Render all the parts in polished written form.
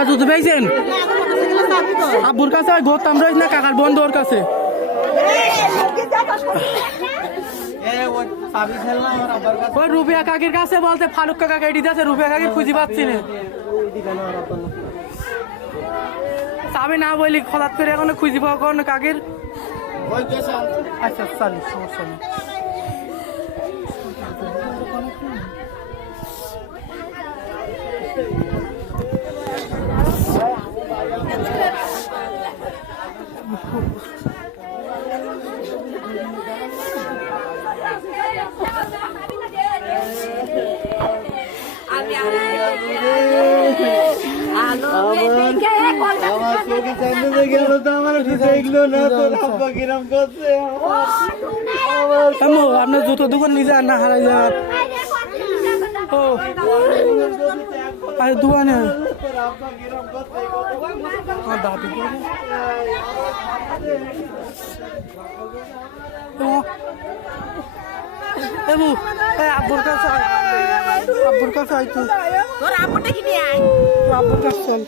ওরা জুতো পেয়েছেন আব্বুর কাছে ঘুরতাম রয়েছে না কাকার বন্ধুর কাছে ওই রুবিয়া কাকির কাছে বলতে ফারুক কাকা এটি আছে রুবিয়া কাকি খুঁজে পাচ্ছি না চাবি না বলি হঠাৎ করে এখন খুঁজে পাওয়া কোন কাকির আচ্ছা চালু সমস্যা নেই আপনার জুতো দোকান নিজে না হারাই যাওয়ার ও দোকানে দাদু আব্বুর কাছে আইতো আব্বুর কাছে চল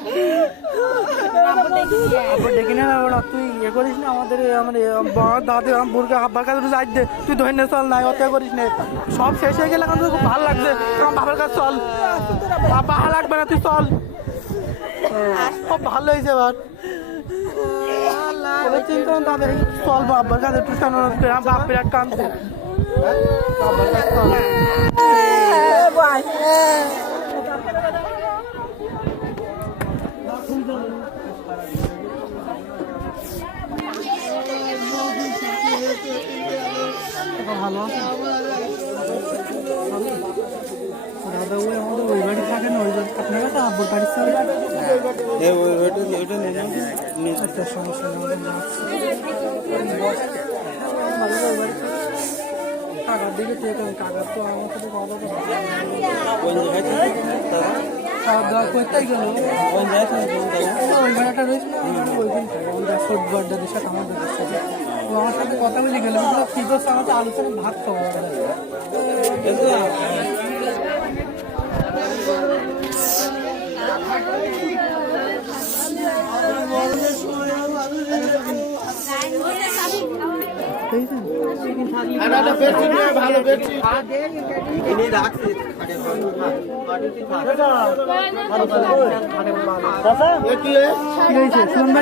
ডেকে না ওরা তুই ইয়ে করিস না আমাদের দাদু আব্বুরকে আব্বার কাছে যাই দে তুই ধরে চল নাই অত করিস না সব শেষ হয়ে গেলে এখন খুব ভালো লাগছে তোমার বাবার কাছে চল ভালো লাগবে না তুই চল খুব ভালো হয়েছে এবার চিন্তা দাদা চল আব্বার কাছে টুসান বাপ বিরাট কাঁদছে বাবার কাছে চল ভালো দাদা ওই আমাদের ওই বাড়ি থাকে না ওই বাড়ি আপনার কাছে আব্বুর বাড়ির সাথে একটা সমস্যা কাকার দিকে কাকার তো আমার সাথে কথা খাওয়া দাওয়া করতেই গেল ওই বেড়াটা রয়েছে ওই দিন ফুটবলটাদের সাথে আমাদের সাথে ও আমার সাথে কথা বলে গেল ঠিক আছে আমার তো আলোচনা ভাত খাওয়া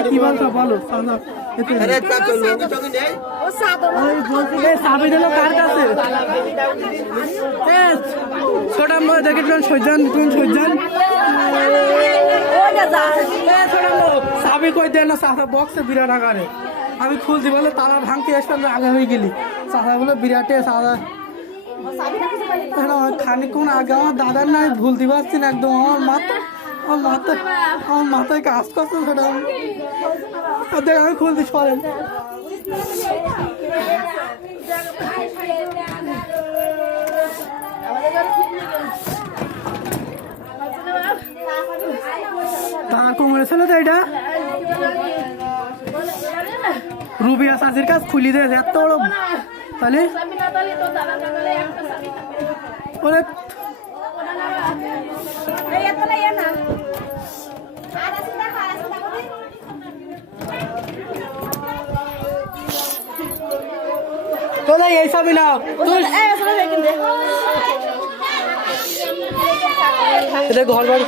কি বলছো বলো ছোট দেখেছিলেন সজ্জান তুমি সজ্জান সাবি কই দেন না চাষা বক্সে বিরাট আকারে আমি খুলছি বলে তালা ভাঙতে আসতাম আগে হয়ে গেলি চাষা বলে বিরাটে চাষা খানিকক্ষণ আগে আমার দাদার নাই ভুলতে পারছি না একদম আমার মাথায় কাজ করছে সেটা দেখ আমি খুলতে সরেন তার কোমরে ছিল তো এটা রুবিয়া সাজির কাজ খুলি দেয় এত বড় তাহলে তোলা এইসবই না এটা ঘর বাড়ি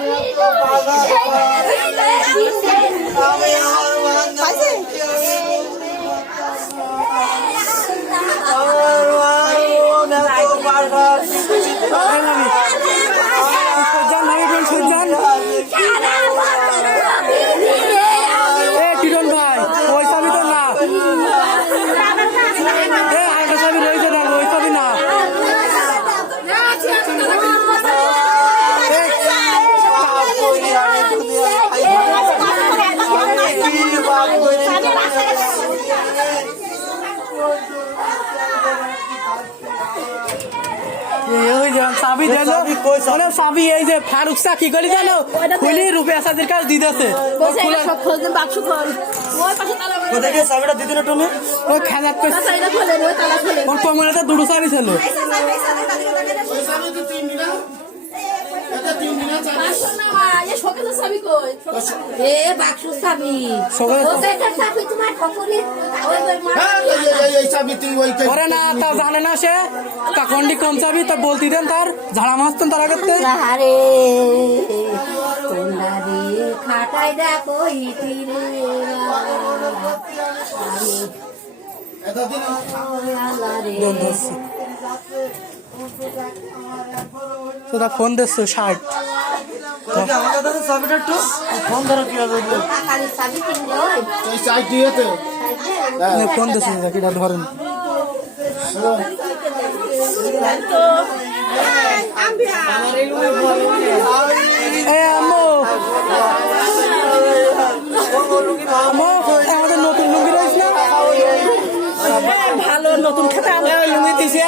কিরণ ভাই ওই সবই তো না আরেকটা সবই রয়েছে না ওই সবই না সাবি এই যে ফারুক সা কি করি জানো খুলি রূপে আসাদের কাছে দিতেছে চাবিটা দিতে না তুমি ওই খাজাত ওর কমলাতে দুটো চাবি ছিল ওরে না তা জানে না সে কাকন্ডি কম চাবি তা বলতি দেন তার ঝাড়া মারতেন তার আগে আরে তোমরা দিয়ে খাটাই দেখো ইতিরে তোরা ফোন দিচ্ছ 60 ফোন দিচ্ছ কিটা ধরেন আমাদের নতুন লুঙ্গি রয়েছে না ভালো নতুন খেতে আমরা লুঙ্গি দিছি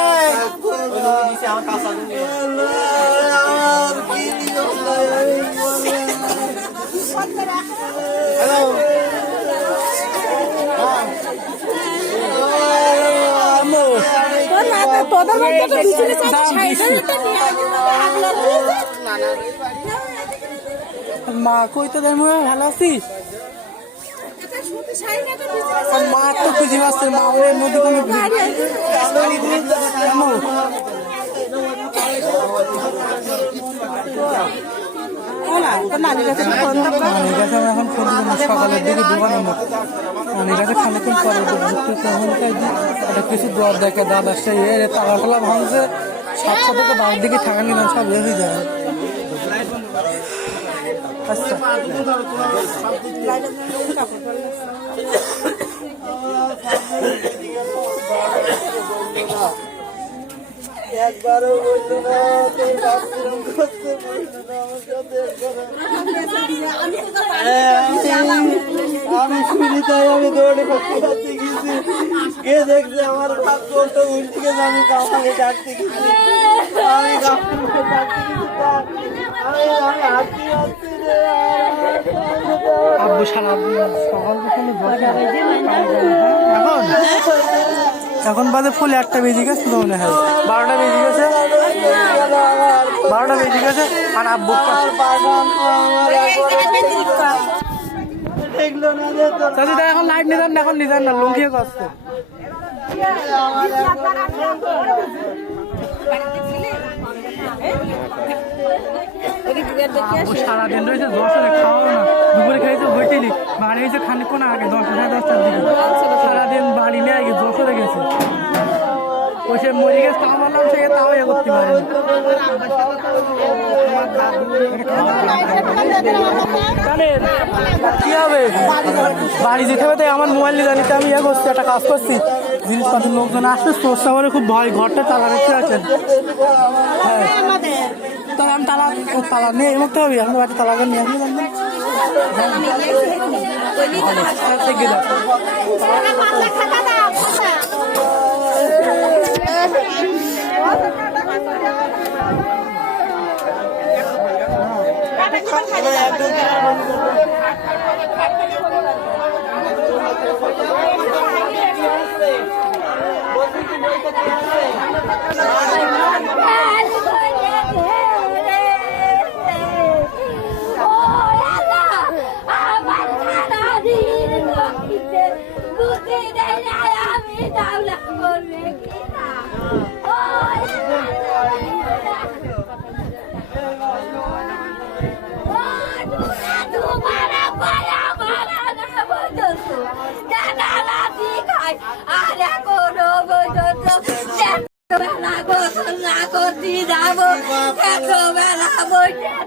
মা কই তো দেয় ভালো আছিস মা তো খুঁজে পাচ্ছে মা ওর মধ্যে কোনো এখন ফোন সকালের দিকে দোকানের মতো অনেক কাছে খানিক্ষণ পরে একটা কিছু দর দেখে দাদা সে তালা টালা ভাঙছে সাত সাথে তো বাড়ির দিকে থাকা নিলাম সব হয়ে যায় আচ্ছা একবারও বলতো না আমি শুনি তাই আমি দৌড়ে ডাকতে গেছি কে দেখছে আমার ভাগ্য তো উল্টে গেছে আমি কাউকে ডাকতে গেছি আমি কাউকে ডাকতে গেছি আব্বু সারা সকাল এখন বাজে ফুল 1টা বেজে গেছে তো মনে হয় 12টা বেজে গেছে 12টা বেজে গেছে আর আব্বু এখন লাইট নিতেন না এখন নিতেন না লুঙ্গিয়ে করছে সারাদিন রয়েছে 10টায় খাওয়াও না দুপুরে খাইছে হোটেলি বাড়ি হয়েছে খানিক্ষণ আগে 10:30টার দিকে সারাদিন বাড়ি নিয়ে আগে 10টায় গেছে ওই সে মরে গেছে তাও বললাম সে তাও এ করতে পারে কি হবে বাড়ি যেতে হবে তাই আমার মোবাইল নিয়ে জানিতে আমি ইয়ে করছি একটা কাজ করছি জিনিসপত্র লোকজন আসছে চোর সাবারে খুব ভয় ঘরটা তালা রেখে আছেন হ্যাঁ তবে আমি তালা নিয়ে এই মুহূর্তে হবে আমি বাড়িতে তালা নিয়ে আসবো বেলা গোসল না করতে যাবো এত বেলা বসে